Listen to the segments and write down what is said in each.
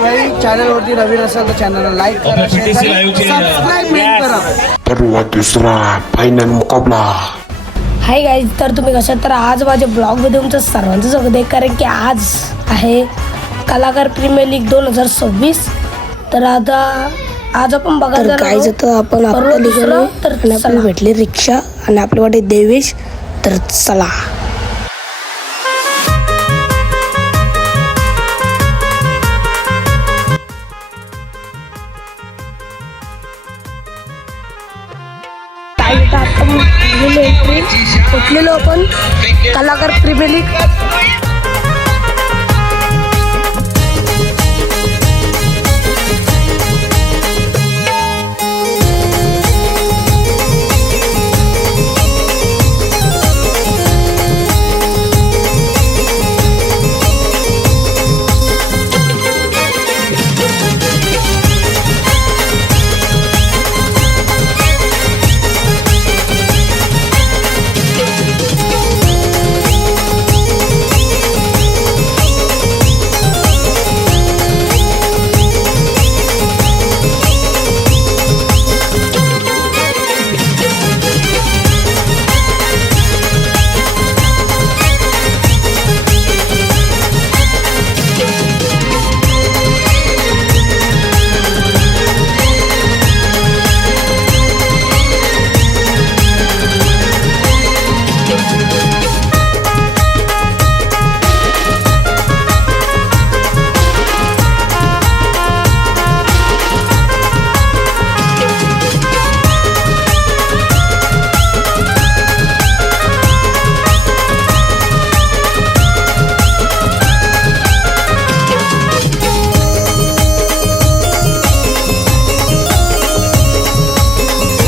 भाई चॅनलवरती नवीन असाल तर चॅनलला लाईक करा, शेअर करा, सबस्क्राईब करा. पहिला दुसरा फायनल मुकाबला. हाय गाईज, तर तुम्ही कशा? तर आज माझ्या ब्लॉगमध्ये तुमचं सर्वांचं स्वागत आहे. कारण की आज आहे कलाकार प्रीमियर लीग 2026. तर आता आज आपण बघायला गाईज तर आपण आपल्या निघालो तर आणि आपल्याला भेटली रिक्षा आणि आपल्या वाटे देवेश. तर चला. उठलेलो आपण कलाकार प्रीमियर लीग.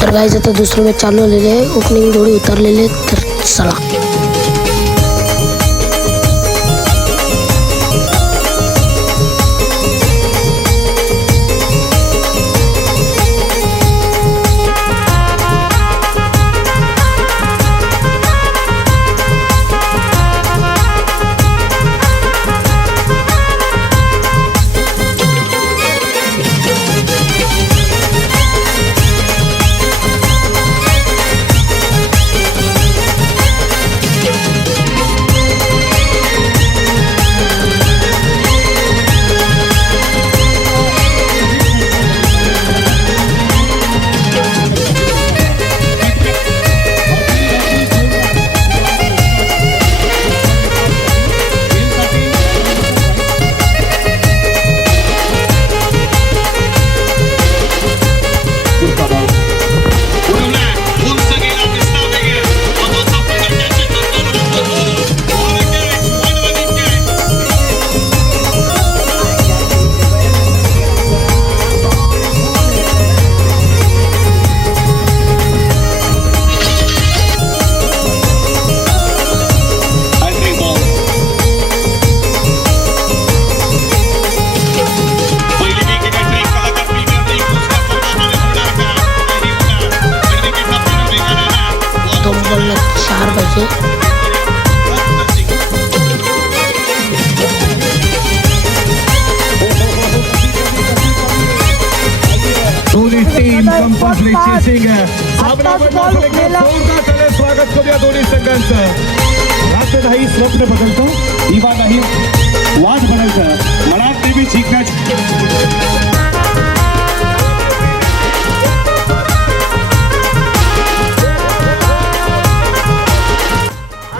तर गाईज आता दुसरं मॅच चालू झालेले आहे. ओपनिंग जोडी उतरलेले आहेत. तर चला. कंपल्सरी चेसिंग स्वागत करूया दोन्ही संघांचं. राज्य नाही स्वप्न बदलतो, इवा नाही वाट बदलतं. मला ते मी जिंकण्याची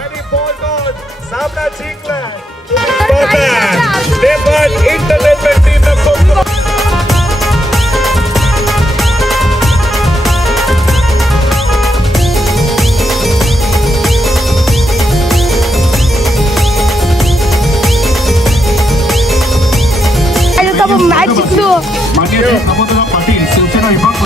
आणि बॉल सामना जिंकला. ते पण इंटरनेट टीम मॅच जिंकलो. मान्य अमोदरा पाटील शिवसेना विभाग.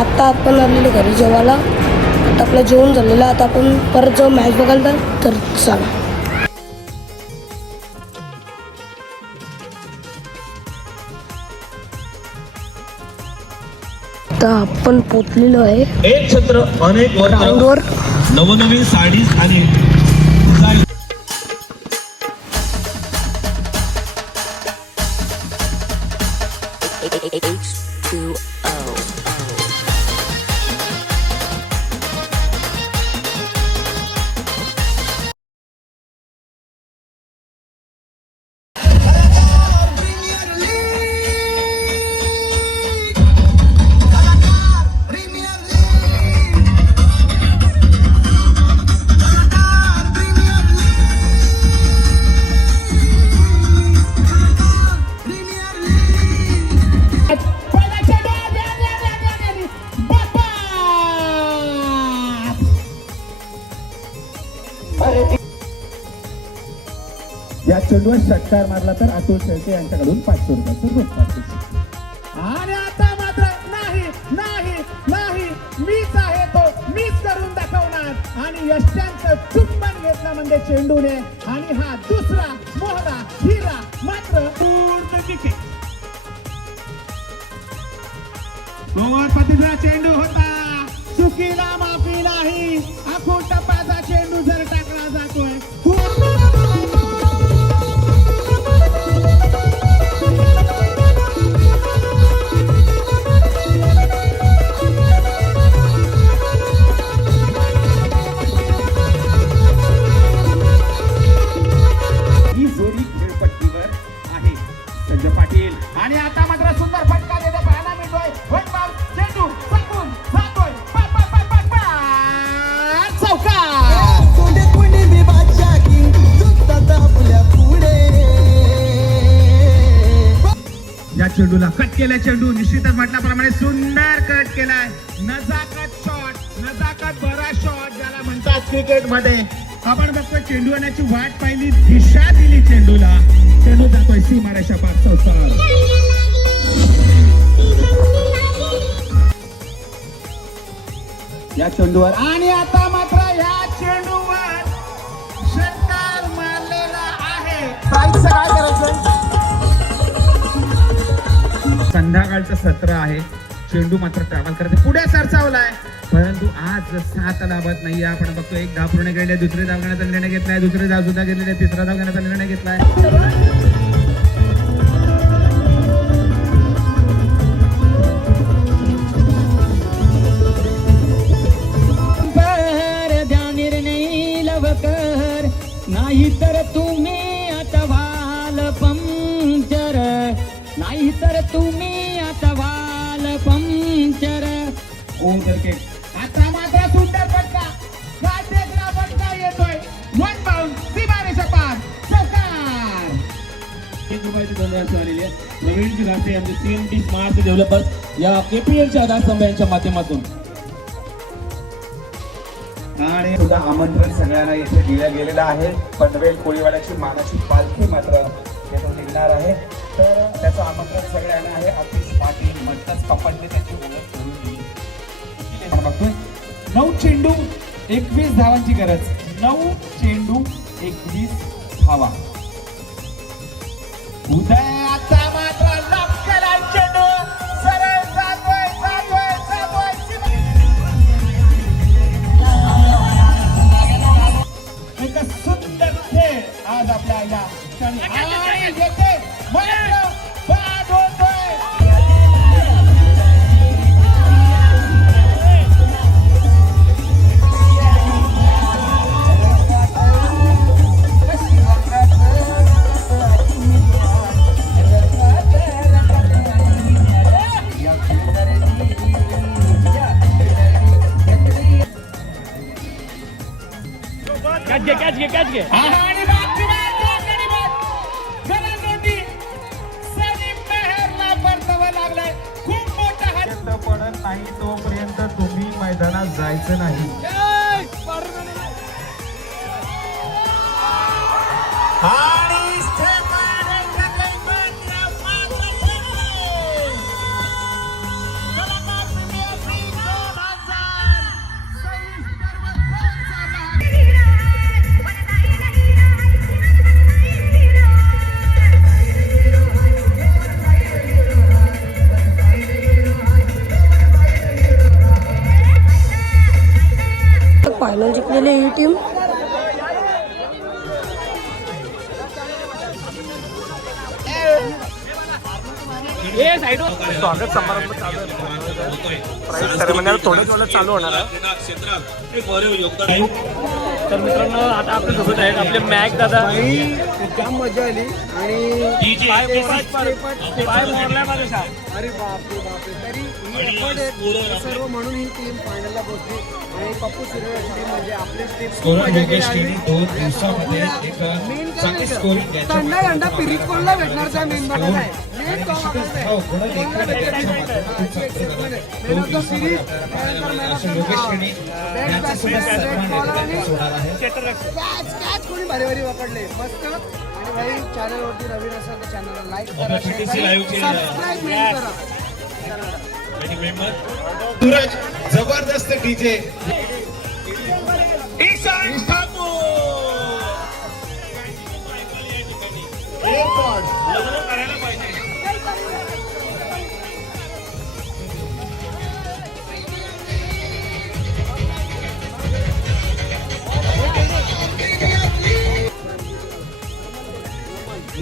आता आपण आलेले घरी जेवायला. आता आपलं जेवण झालेलं. आता आपण परत जाऊ मॅच बघायला. तर चला. तर आपण पोचलेलो आहे एक छत्र अनेक वस्त्र ग्राउंडवर. नवनवीन साडी आणि या चेंडूवर षटकार मारला तर अतुल शेळके यांच्याकडून 500 रुपयाचं पुरस्कार. आणि आता मात्र नाही नाही नाही मीच आहे तो, मीच करून दाखवणार. आणि यशांचं चुंबन घेतलं म्हणजे चेंडूने. आणि हा दुसरा मोहरा हिरा मात्र पूर्ण किती गोवरपतीचा चेंडू होता. चुकीला माफी नाही. आखून टप्प्याचा चेंडू जर टाकला जातोय. ही जोडी खेळपट्टीवर आहे. संजय पाटील आणि आता मात्र सुंदर फटका देते पाहायला मिळतोय. वन बॉल चेंडू सकून जातोय. चौकार. या चेंडूला कट केलाय. चेंडू निश्चितच म्हटल्याप्रमाणे सुंदर कट केलाय. नजाकत शॉट, नजाकत भरा शॉट ज्याला म्हणतात क्रिकेट मध्ये. आपण बघतोय चेंडू येण्याची वाट पाहिली, दिशा दिली चेंडूला. चेंडू जातोय सीमारेषा पार. चौकार. या चेंडूवर आणि आता मात्र या चेंडूवर षटकार मारलेला आहे. काय करायचं? संध्याकाळचं सत्र आहे. चेंडू मात्र ट्रॅव्हल करते पुढे सरसावलाय, परंतु आज 7 लाभत नाही. आपण बघतो एक धाव पूर्ण केले, दुसरे धाव घेण्याचा निर्णय घेतलाय, दुसरे धाव सुद्धा घेतलेले, तिसरा धाव घेण्याचा निर्णय घेतलाय. नाहीतर तुम्ही आता व्हाल पंक्चर, नाहीतर तुम्ही आता व्हाल पंक्चर. आता मात्र सुंदर फटका, काटेचा फटका येतोय. वन बाउंड सीमारेषा पार. चौकार. 1 रुपयाची धनराशी आलेली आहे. प्रवीण जिरासे यांचे CMT स्मार्ट डेव्हलपर्स या KPLच्या आधारस्तंभ यांच्या माध्यमातून. आणि सुद्धा आमंत्रण सगळ्यांना येथे दिलं गेलेलं आहे. पनवेल कोळीवाड्याची मानाची पालखी मात्र येथून निघणार आहे. तर त्याचं आमंत्रण सगळ्यांना आहे. आतिश पाटील म्हणताच कपाटने त्याची ओळख करून दिली. आपण बघतोय 9 चेंडू 21 धावांची गरज. 9 चेंडू 21 धावा. उदय आता मात्र लॉक केला चेंडू. सरळ जातोय जातोय जातोय. एक सुंदर खेळ आज आपल्या या क्षणी आणि येते मात्र बाद होतोय. कॅच घे. आणि बाकी गलंडोटी सलीम मेहरला परतावा लागलाय. खूप मोठा हात पडत नाही तोपर्यंत तुम्ही मैदानात जायचं नाही. फायनल जिंकलेली ही टीम. स्वागत समारंभ चालू आहे. प्राईज सेरेमनी थोडं चालू होणार आहे. तर मित्रांनो आता आपल्या सोबत आहेत आपले मॅक दादा. जाम मजा आली आणि पाय मोडलाय माझा साहेब. अरे बापरे बापरे. तरी ही effort आहे सर्व म्हणून ही टीम फायनलला पोहोचली आणि पप्पू सिल्वर टीम म्हणजे आपलीच टीम. अंडा पिरिकोलला भेटणार मेन बघत आहे. कोणी भारी भारी वापरले मस्त. आणि भाई चॅनलवरती नवीन असेल तर चॅनलला लाईक करा, सबस्क्राईब करा. जबरदस्त डीजे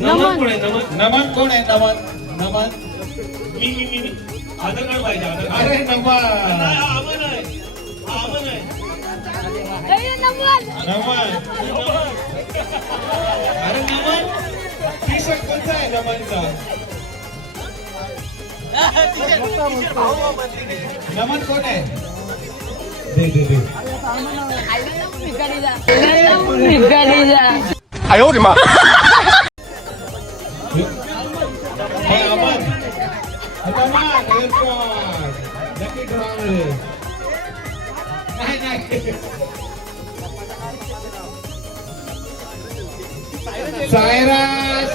नमन कोण आहे? नमन मी आधार कार्ड पाहिजे. अरे नमन अरे नमन टी शर्ट कोणता आहे नमनचा? नमन कोण आहे? दे सायरा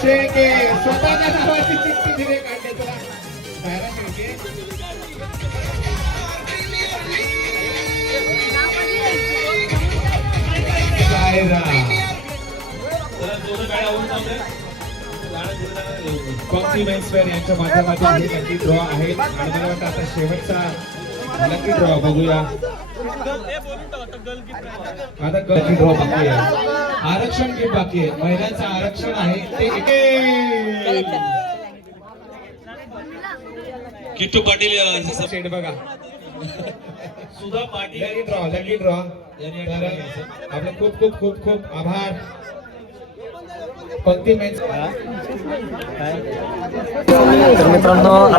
शेळके स्वतःच्या नावाची चिठ्ठी दिली काढले तुला. सायरा शेळके सायरा कॉफी मेन्सवेअर यांच्या माध्यमातून ही लकी ड्रॉ आहे आणि मला वाटतं आता शेवटचा लकी ड्रॉ बघूया. आता लकी ड्रॉ बाकी आहे. आरक्षण गिफ्ट बाकी आहे. महिलांचं आरक्षण आहे ते किट्टू पाटील सेट बघा. सुधा पाटील लकी ड्रॉ. आपले खूप खूप खूप खूप आभार. पंक्ती मेन्स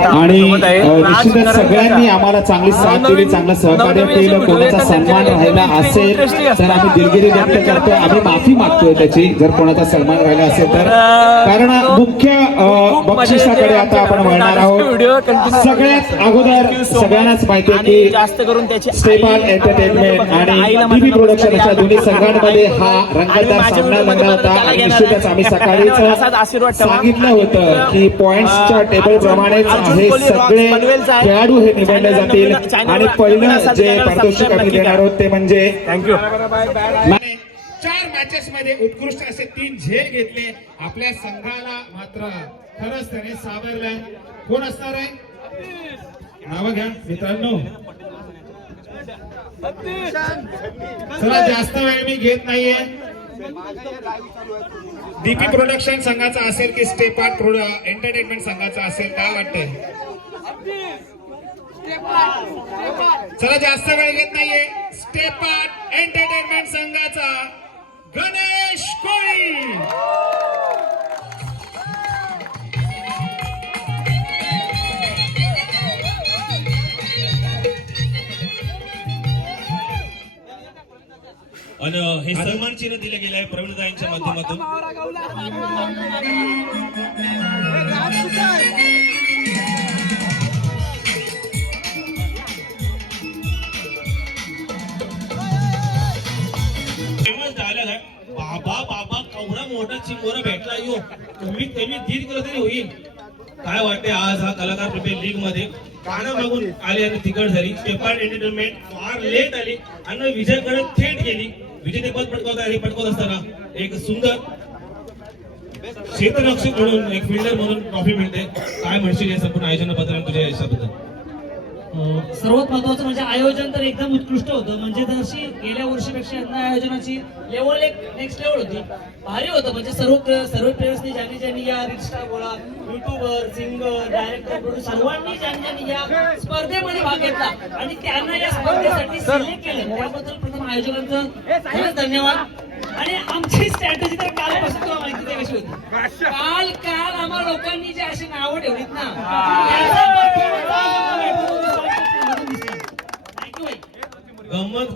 आणि निश्चितच सगळ्यांनी आम्हाला चांगली साथ दिली, चांगलं सहकार्य केलं. कोणाचा सन्मान राहिला असेल तर आम्ही दिलगिरी व्यक्त करतो. आम्ही माफी मागतोय त्याची जर कोणाचा सन्मान राहिला असेल तर. कारण मुख्य बक्षिसाकडे आता आपण वळणार आहोत. सगळ्यात अगोदर सगळ्यांनाच माहिती आहे की जास्त करून त्याची स्टेपाल एंटरटेनमेंट आणि टीव्ही प्रोडक्शन अशा दोन्ही संघांमध्ये हा रंगतदार सामना रंगला होता. आणि निश्चितच आम्ही सकाळीच सांगितलं होतं की पॉइंट्सच्या टेबल प्रमाणेच हे सगळे खेळाडू हे निवडले जातील. आणि पहिलं जे पारितोषिक आम्ही देणार आहोत ते म्हणजे थँक्यू. 4 मॅचेस मध्ये उत्कृष्ट असे 3 झेल घेतले. आपल्या संघाला मात्र खरंच त्याने सावरलं. कोण असणार आहे? नाव घ्या मित्रांनो. चला जास्त वेळ मी घेत नाहीये. डीपी प्रोडक्शन संघाचा असेल की स्टेप आर्ट एंटरटेनमेंट संघाचा असेल, काय वाटतंय? चला जास्त वेळ घेत नाहीये. स्टेप आर्ट एंटरटेनमेंट संघाचा गणेश कोळी. आणि हे सन्मान चिन्ह दिले गेले आहे प्रवीणदाईंच्या माध्यमातून. बाबा बाबा केवढा मोठा चिंबोरा भेटला यो. तुम्ही दीड किलो तरी होईल. काय वाटते आज हा कलाकार प्रीमियर लीग मध्ये गाणं बघून आले आणि तिकड झाली. स्टेपार्ट एंटरटेनमेंट फार लेट आली आणि विजयाकडे थेट गेली. विजेतेपद पटकवत असताना एक सुंदर क्षेत्ररक्षक म्हणून एक फिल्डर म्हणून ट्रॉफी मिळते. काय म्हणशील या संपूर्ण आयोजनाबद्दल तुझ्या यशाबद्दल? सर्वात महत्वाचं म्हणजे आयोजन तर एकदम उत्कृष्ट होतं. म्हणजे जशी गेल्या वर्षीपेक्षा यंदा आयोजनाची लेवल एक नेक्स्ट लेवल होती. भारी होतं. म्हणजे सर्व प्लेयर्सनी ज्यांनी या रील स्टार बोला, युट्यूबर, सिंगर, डायरेक्टर, प्रोड्युसर सर्वांनी ज्यांनी या स्पर्धेमध्ये भाग घेतला आणि त्यांना या स्पर्धेसाठी सिलेक्ट केलं त्याबद्दल प्रथम आयोजकांचं खरंच धन्यवाद. आणि आमची स्ट्रॅटेजी तर कालपासून तुला माहिती आहे कशी होती. काल आम्हाला लोकांनी जे अशी नावं ठेवलीत ना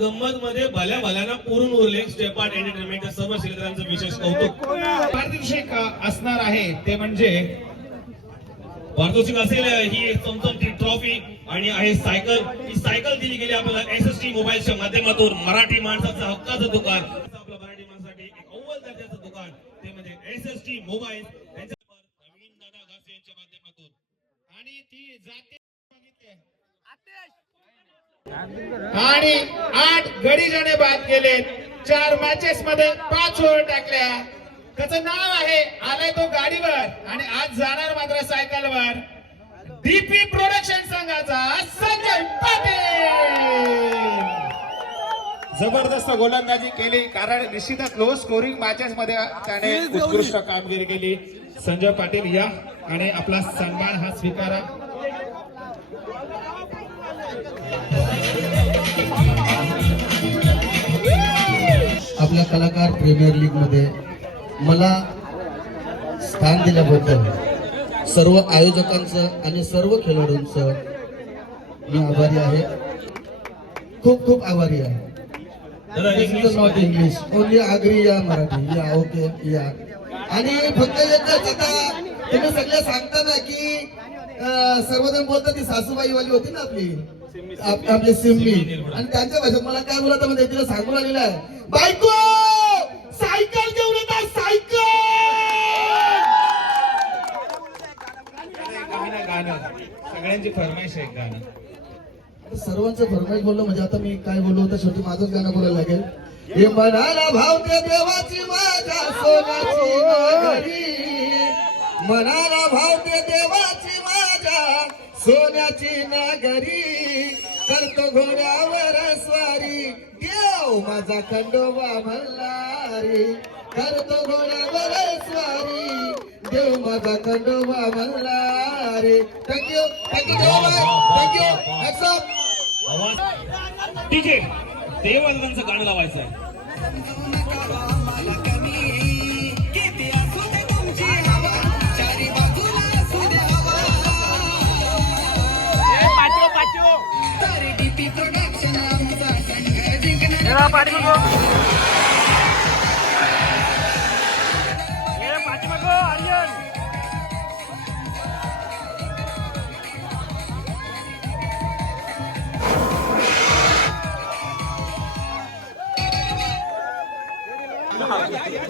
गंमत मध्ये भल्या भल्याना पुरून उरले. स्टेप आर्ट एंटरटेनमेंटच्या सर्व शिलेदारांचं विशेष कौतुक. पारितोषिक असणार आहे ते म्हणजे पारितोषिक असेल ही चमचमती ट्रॉफी आणि आहे सायकल. ही सायकल दिली गेली आपल्याला SST मोबाईलच्या माध्यमातून. मराठी माणसाचं हक्काचं दुकान, आपलं मराठी माणसासाठी एक अव्वल दर्जाचं दुकान ते म्हणजे SST मोबाईल. नवीन दादा घासे यांच्या माध्यमातून आणि ती जाते आणि 8 गडी ज्याने बाद केले. 4 मॅचेस मध्ये 5 ओव्हर टाकल्या. त्याचं नाव आहे, आलाय तो गाडीवर आणि आज जाणार मात्र सायकलवर. DP प्रोडक्शन संघाचा संजय पाटील. जबरदस्त गोलंदाजी केली कारण निश्चितच लो स्कोरिंग मॅचेस मध्ये त्याने उत्कृष्ट कामगिरी केली. संजय पाटील या आणि आपला सन्मान हा स्वीकारा. आपल्या कलाकार प्रीमियर लीग मध्ये मला स्थान दिल्याबद्दल सर्व आयोजकांचं आणि सर्व खेळाडूंचं मी आभारी आहे. खूप आभारी आहे. नॉट इंग्लिश ओनली आगरी या मराठी या ओके या. आणि फक्त एकच आता तुम्ही सगळे सांगता ना की सर्वजण बोलतात ती सासूबाई वाली होती ना आपली सिम्मी आणि त्यांच्या भाषेत मला काय बोलत म्हणजे तिला सांगून आलेलं आहे, बायको सायकल घेऊन येतात सायकल. गाणं सगळ्यांची फरमाईश आहे गाणं. सर्वांचं फरमाईश बोललो म्हणजे आता मी काय बोललो होतं शेवटी माझंच गाणं बोलायला लागेल. हे मनाला भावते देवाची माझ्या सोन्याची नगरी. मनाला भावते देवाची माझ्या सोन्याची नगरी. करतो घोड्यावर स्वारी देव माझा खंडोबा मल्हारी. करतो घोड्यावर स्वारी देव माझा Khandoba Malhari. Thank you thank you. DJ देवानंदांचं गाणं लावायचं आहे.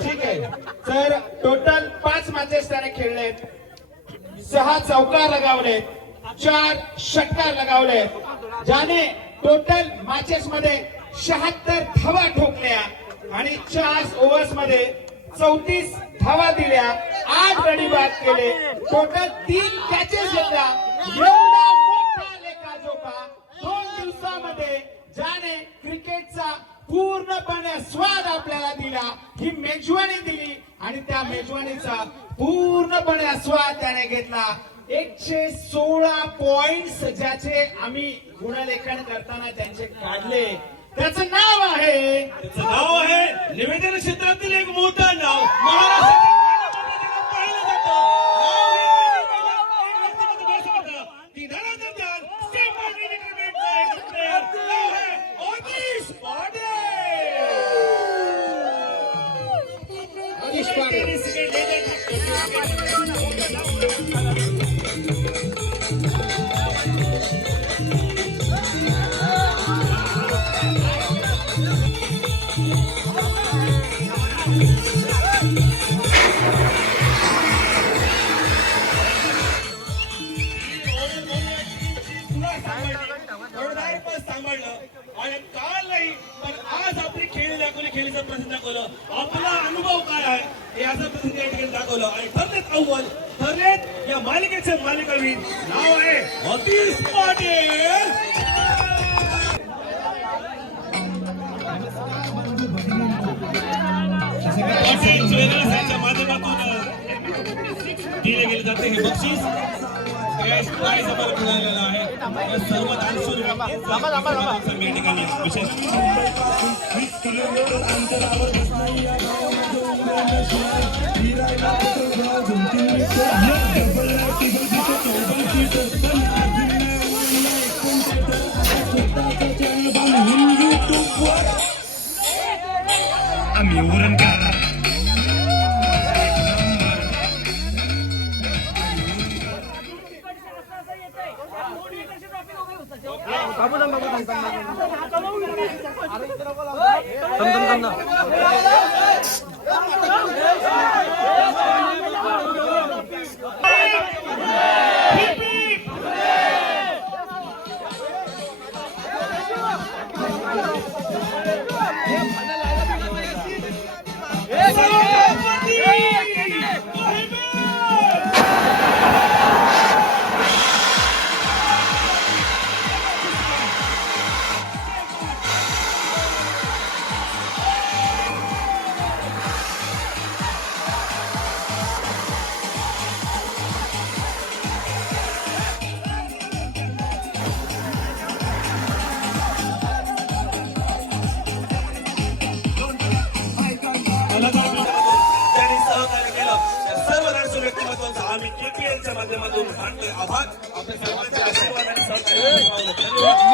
ठीक आहे. तर टोटल 5 मॅचेस त्याने खेळलेत. 6 चौकार लगावलेत, 4 षटकार लगावले. ज्याने टोटल मॅचेस मध्ये 76 धावा ठोकल्या आणि 4 ओव्हर्स मध्ये 34 धावा दिल्या. 8 गडी बाद केले. टोटल 3 कॅचेस घेतल्या. एवढा मोठा लेखाजोखा 2 दिवसामध्ये ज्याने क्रिकेटचा पूर्णपणे स्वाद आपल्याला दिला, ही मेजवानी दिली आणि त्या मेजवानीचा पूर्णपणे आस्वाद त्याने घेतला. 116 पॉइंट्स ज्याचे आम्ही गुणलेखन करताना त्यांचे काढले. त्याचं नाव आहे निवेदन क्षेत्रातील एक मोठं नाव. महाराष्ट्रातील पाहिलं जातं की धनाधन स्टेप आर्ट एंटरटेनमेंट नाव आहे आतिश पांडे. सांभाळलं आणि काल नाही पण आज आपली खेळी दाखवली, खेळीचं प्रसिद्ध दाखवलं. आपला अनुभव काय आहे याचा पद्धतीने या ठिकाणी दाखवलं आणि ठरलेत अव्वल, ठरलेत या मालिकेचे मालिकावीर. नाव आहे अतिश पाटील. पाटील ज्वेलर्सच्या माध्यमातून दिले गेले जाते हे बक्षीस. कॅश प्राइज आम्हाला मिळालेला आहे. या सर्व दानशूर व्यक्तींचा मी या ठिकाणी विशेष आम्ही उरणकर त्यांनी सहकार्य केलं. त्या सर्व दानशूर व्यक्तिमत्वांचा आम्ही KPL माध्यमातून मानतोय आभार. आपल्या सर्वांचे आशीर्वाद आणि सहकार्य.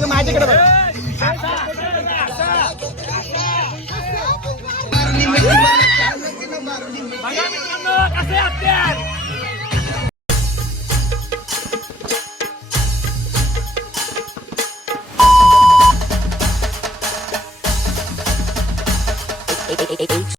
बघा माझ्याकडे बघा मित्रांनो कसे हत्यार